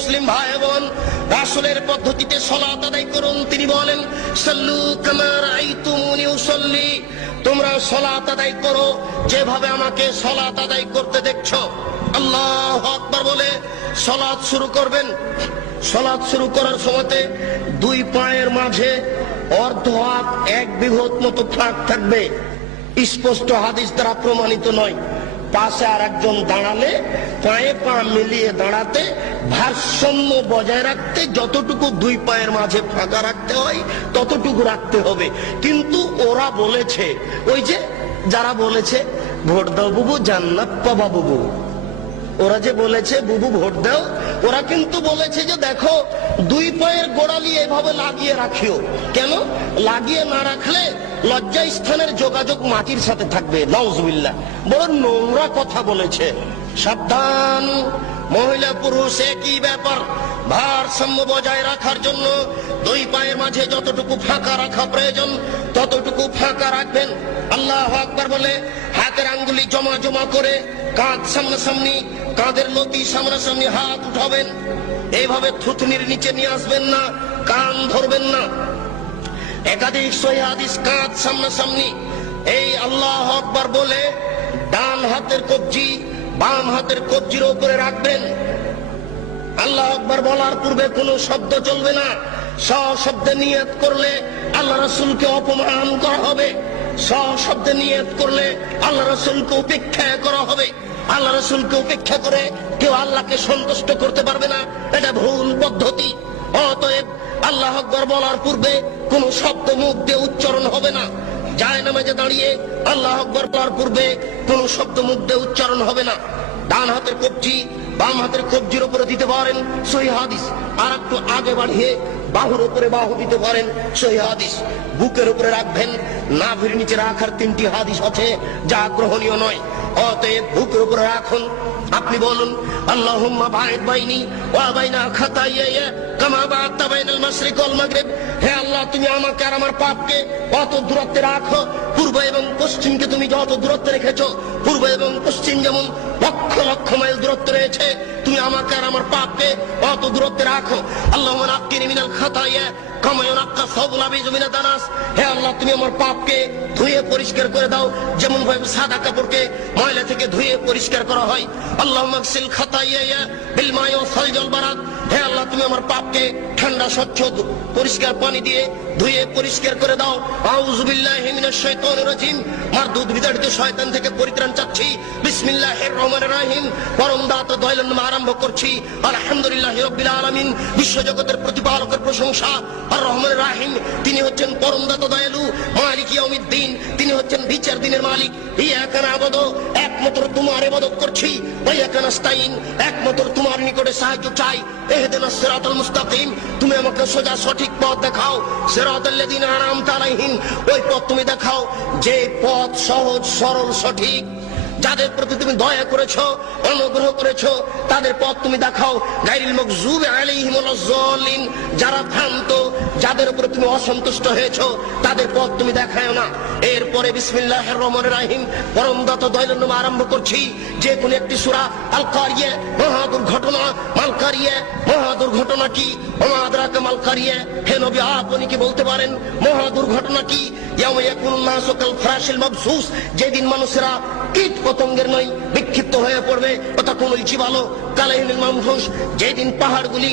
মুসলিম ভাই বোন, রাসূলের পদ্ধতিতে সালাত আদায় করুন। তিনি বলেন, সাল্লু কামা রাআইতুমুনি উসাল্লি, তোমরা সালাত আদায় করো যেভাবে আমাকে সালাত আদায় করতে দেখছো। আল্লাহু আকবার বলে সালাত শুরু করবেন। সালাত শুরু করার সময়তে দুই পায়ের মাঝে অর্ধ হাত এক বিঘত মতো ফাঁক থাকবে। স্পষ্ট হাদিস দ্বারা প্রমাণিত নয়। পাশে আর একজন দাঁড়ালে পায়ে পা মিলিয়ে দাঁড়াতে, ভারসাম্য বজায় রাখতে যতটুকু দুই পায়ের মাঝে ফাঁকা রাখতে হয় ততটুকু রাখতে হবে। কিন্তু ওরা বলেছে, ওই যে যারা বলেছে ভোট দাও বুবু জান্নাত পাবা বুবু, ওরা যে বলেছে বুবু ভোট দাও, ওরা কিন্তু বলেছে যে দেখো দুই পায়ের গোড়ালি এভাবে লাগিয়ে রাখিও। কেন লাগিয়ে না রাখলে লজ্জা স্থানের যোগাযোগ মাটির সাথে থাকবে। নাউজুবিল্লাহ, বড় নোংরা কথা বলেছে। সাবধান, মহিলা পুরুষ একই ব্যাপার। ভারসাম্য বজায় রাখার জন্য দুই পায়ের মাঝে যতটুকু ফাঁকা রাখা প্রয়োজন ততটুকু ফাঁকা রাখবেন। আল্লাহু আকবার বলে হাতের আঙ্গুলি জমা জমা করে কাঁধ সামনাসামনি, কাঁধের লতি সামনাসামনি হাত উঠাবেন। এইভাবে থুতনির নিচে নিয়ে আসবেন না, কান ধরবেন না। একাধিক সহিহ হাদিস কাঁধ সামনাসামনি। এই আল্লাহু আকবার বলে ডান হাতের কবজি বাম হাতের কবজির উপরে রাখবেন। আল্লাহু আকবার বলার পূর্বে কোনো শব্দ চলবে না। সশব্দে নিয়ত করলে আল্লাহ রাসূলকে অপমান করা হবে। সশব্দে নিয়ত করলে আল্লাহ রাসূলকে উপেক্ষা করা হবে। আল্লাহ রাসূলকে উপেক্ষা করে কেউ আল্লাহকে সন্তুষ্ট করতে পারবে না, এটা ভুল পদ্ধতি। অতএব আল্লাহু আকবার বলার পূর্বে কোনো শব্দ মুখ দিয়ে উচ্চারণ হবে না। জায়নামাজে দাঁড়িয়ে আল্লাহু আকবার বলার পূর্বে কোনো শব্দ মুখ দিয়ে উচ্চারণ হবে না। ডান হাতের কবজি বাম হাতের কবজির উপরে দিতে পারেন, সহিহ হাদিস। আর একটু আগে বাড়িয়ে বাহুর উপরে বাহু দিতে পারেন, সহিহ হাদিস। বুকের উপরে রাখবেন, নাভির নিচে রাখার 3টি হাদিস আছে যা গ্রহণীয় নয়। অতএব বুকের উপরে রাখুন। আপনি বলুন, আল্লাহুম্মা বা'id বাইনি ওয়া বাইনা খাতায়ায়া কামা বা'আদতা বাইনাল মাশরিক ওয়াল মাগরিব। হে আল্লাহ, তুমি আমাকে আর আমার পাপকে অত দূরত্বে রাখো, পূর্ব এবং পশ্চিমকে তুমি যত দূরত্বে রেখেছো, পূর্ব এবং পশ্চিম যেমন লক্ষ লক্ষ মাইল দূরত্ব রয়েছে, তুমি আমাকে আর আমার পাপকে অত দূরত্বে রাখো। আল্লাহুম্মা নাক্কিনি মিনাল খাতায়া কামা ইউনাক্কা সাওবুল আবিযু মিনাদ দানাস। হে আল্লাহ, তুমি আমার পাপকে ধুয়ে পরিষ্কার করে দাও যেমন ভাবে সাদা কাপড়কে ময়লা থেকে ধুয়ে পরিষ্কার করা হয়। আল্লাহুম্মা আগসিল খাতায়ায়া বিল মাই ওয়াস সালজি ওয়াল বারাদ। হে আল্লাহ, তুমি আমার পাপকে ঠান্ডা স্বচ্ছ পরিষ্কার পানি দিয়ে ধুয়ে পরিষ্কার করে দাও। আউযু বিল্লাহি মিনাশ শাইতানির রাজিম। মারদুদ বিতাড়িত শয়তান থেকে পরিত্রাণ চাচ্ছি। বিসমিল্লাহির রহমানির রহিম। পরম দাতা দয়ালুর নামে আরম্ভ করছি। আলহামদুলিল্লাহি রাব্বিল আলামিন। বিশ্বজগতের প্রতিপালকের প্রশংসা। আর রহমানির রহিম, তিনি হচ্ছেন পরম দাতা দয়ালু। মালিক ইয়াউমিদ্দিন, তিনি হচ্ছেন বিচার দিনের মালিক। ইয়াকা না'বুদু, একমাত্র তোমার ইবাদত করছি। ওয়া ইয়াকা নাস্তাইন, একমাত্র তোমার নিকটে সাহায্য চাই। ইহদিনাস সিরাতাল মুস্তাকিম, তুমি আমাকে সোজা সঠিক পথ দেখাও। সিরাতাল লাযিনা আন'আমতা আলাইহিম, ওই পথ তুমি দেখাও যে পথ সহজ সরল সঠিক। যাদের প্রতি তুমি দয়া করেছো, অনুগ্রহ করেছো, তাদের পথ তুমি দেখাও। গায়রিল মাগযুবি আলাইহিম ওয়ালাজ যালিন, যারা ভ্রান্ত, যাদের উপরে তুমি অসন্তুষ্ট হয়েছো, তাদের পথ তুমি দেখাও না। এরপরে বিসমিল্লাহির রহমানির রহিম, পরম দাতা দয়ালুর নামে আরম্ভ করছি। যে কোনো একটি সূরা। আল কারিয়া, মহা দুর্ঘটনা। মাল কারিয়া, মহা দুর্ঘটনা কি? ওমা আদরাকা মাল কারিয়া। হে নবী, আপনি কি বলতে পারেন মহা দুর্ঘটনা কি? ইয়াউমা ইয়াকুনুন নাসু কাল ফরাশিল মাবসুস, যেদিন মানুষেরা কীট পতঙ্গের নয় বিক্ষিপ্ত হয়ে পড়বে। ওটা কোন জীবালো কালাইহিল মানফুস, যেদিন পাহাড়গুলি